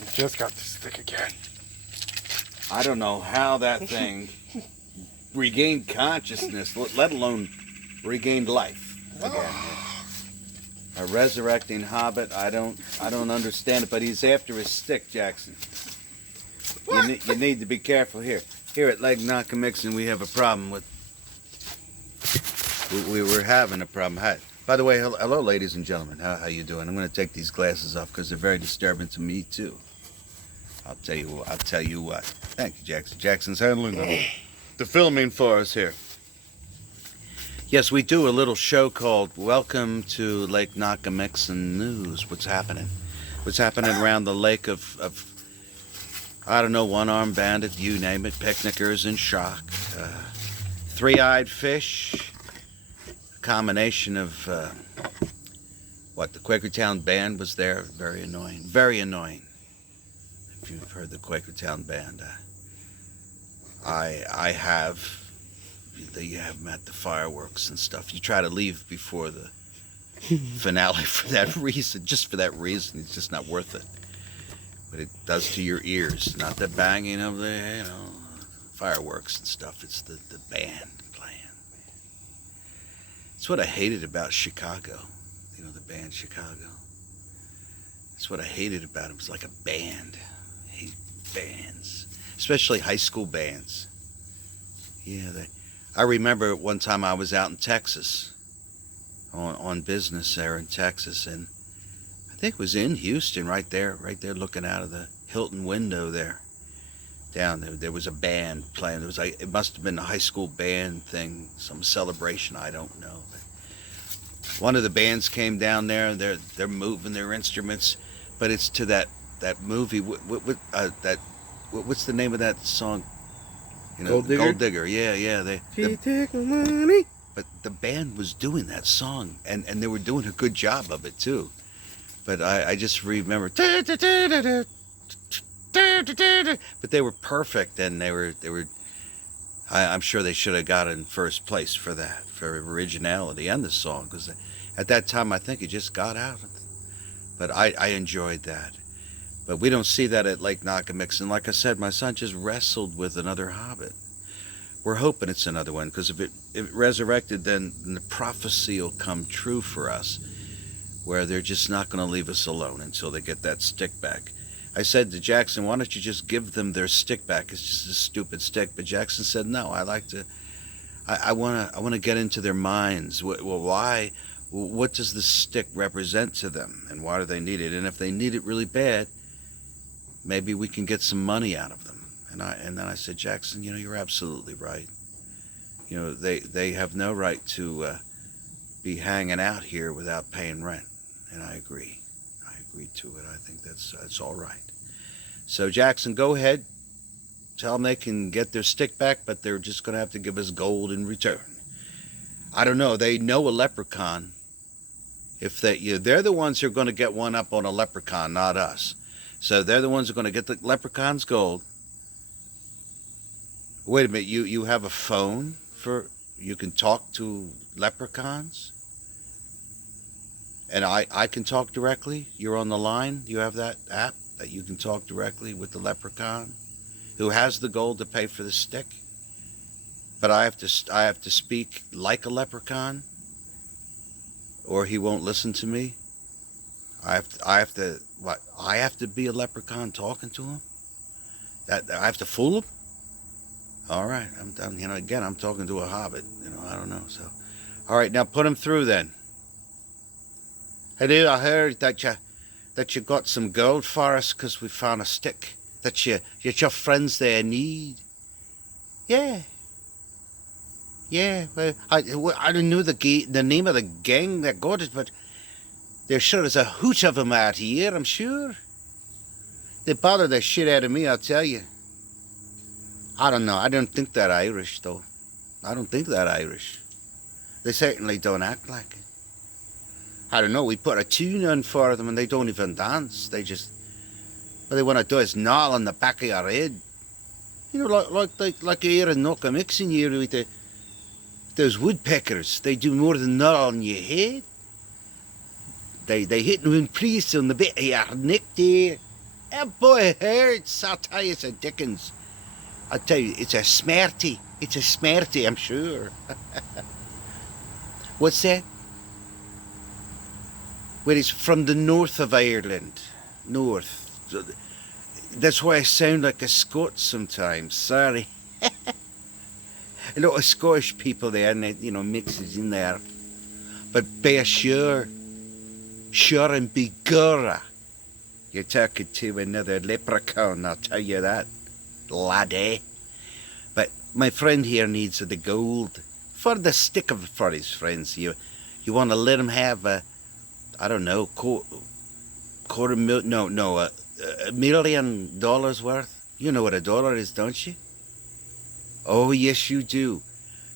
It just got to stick again. I don't know how that thing regained consciousness, let alone regained life again. A resurrecting hobbit, I don't understand it, but he's after his stick, Jackson. You need to be careful here. Here at Lake Nockamixon, we have a problem with. We were having a problem. Hi. By the way, hello, ladies and gentlemen. How you doing? I'm going to take these glasses off because they're very disturbing to me too. I'll tell you what. Thank you, Jackson. Jackson's handling the filming for us here. Yes, we do a little show called Welcome to Lake Nockamixon News. What's happening? What's happening around the lake of I don't know, one-armed bandit, you name it, picnickers in shock, three-eyed fish, a combination of, the Quakertown Band was there, very annoying, if you've heard the Quakertown Band. I have, you have them at the fireworks and stuff. You try to leave before the finale for that reason, just for that reason, it's just not worth it. But it does to your ears, not the banging of the, fireworks and stuff. It's the band playing. It's what I hated about Chicago. The band Chicago. That's what I hated about it. It was like a band. I hate bands, especially high school bands. Yeah, I remember one time I was out in Texas on business there in Texas, and I think it was in Houston, right there looking out of the Hilton window there. Down there was a band playing. It must have been a high school band thing, some celebration, I don't know. But one of the bands came down there, and they're moving their instruments, but it's to that movie. What's the name of that song? Gold Digger? Gold Digger. Yeah. She take my money. But the band was doing that song, and they were doing a good job of it too. But I just remember, but they were perfect, and they were. I'm sure they should have gotten first place for that, for originality and the song, because at that time I think it just got out. But I enjoyed that. But we don't see that at Lake Nockamixon. Like I said, my son just wrestled with another hobbit. We're hoping it's another one, because if it resurrected, then the prophecy will come true for us, where they're just not going to leave us alone until they get that stick back. I said to Jackson, why don't you just give them their stick back? It's just a stupid stick. But Jackson said, no, I want to get into their minds. Well, why? What does the stick represent to them, and why do they need it? And if they need it really bad, maybe we can get some money out of them. And then I said, Jackson, you're absolutely right. They have no right to be hanging out here without paying rent. And I agree to it. I think that's all right. So Jackson, go ahead. Tell them they can get their stick back, but they're just going to have to give us gold in return. I don't know. They know a leprechaun. If they're the ones who are going to get one up on a leprechaun, not us. So they're the ones who are going to get the leprechaun's gold. Wait a minute. You have a phone you can talk to leprechauns? And I can talk directly? You're on the line? You have that app that you can talk directly with the leprechaun who has the gold to pay for the stick? But I have to speak like a leprechaun, or he won't listen to me? I have to be a leprechaun talking to him? I have to fool him? All right. I'm talking to a hobbit. I don't know. So, all right, now put him through then. Hello, I heard that you got some gold for us because we found a stick that your friends there need. Yeah. Well, I don't know the name of the gang that got it, but there sure is a hoot of them out here, I'm sure. They bother the shit out of me, I'll tell you. I don't know. I don't think they're Irish, though. I don't think they're Irish. They certainly don't act like it. I don't know, we put a tune on for them and they don't even dance. What they want to do is gnaw on the back of your head. Like here in Nockamixon here with those woodpeckers. They do more than gnaw on your head. They hit one place on the bit of your neck there. That boy hurts. I'll tell you, it's a Dickens. I'll tell you, it's a smarty. It's a smarty, I'm sure. What's that? Well, it's from the north of Ireland. North. That's why I sound like a Scot sometimes. Sorry. A lot of Scottish people there, and it, mixes in there. But be sure and be gura. You're talking to another leprechaun, I'll tell you that, laddie. But my friend here needs the gold for the stick of it for his friends. You want to let him have I don't know, $250,000, $1 million worth. You know what a dollar is, don't you? Oh yes, you do.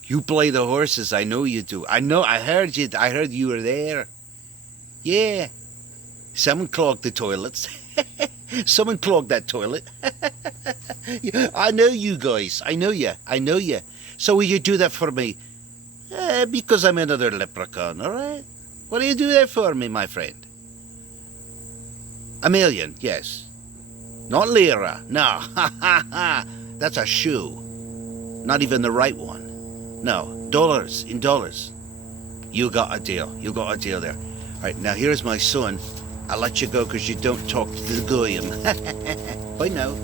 You play the horses. I know you do. I heard you. I heard you were there. Yeah. Someone clogged the toilets. Someone clogged that toilet. I know you guys. I know you. So will you do that for me? Because I'm another leprechaun, all right? What do you do that for me, my friend? $1 million, yes. Not lira. No. That's a shoe. Not even the right one. No. Dollars. In dollars. You got a deal. You got a deal there. All right, now here's my son. I'll let you go because you don't talk to the goyim. Bye now.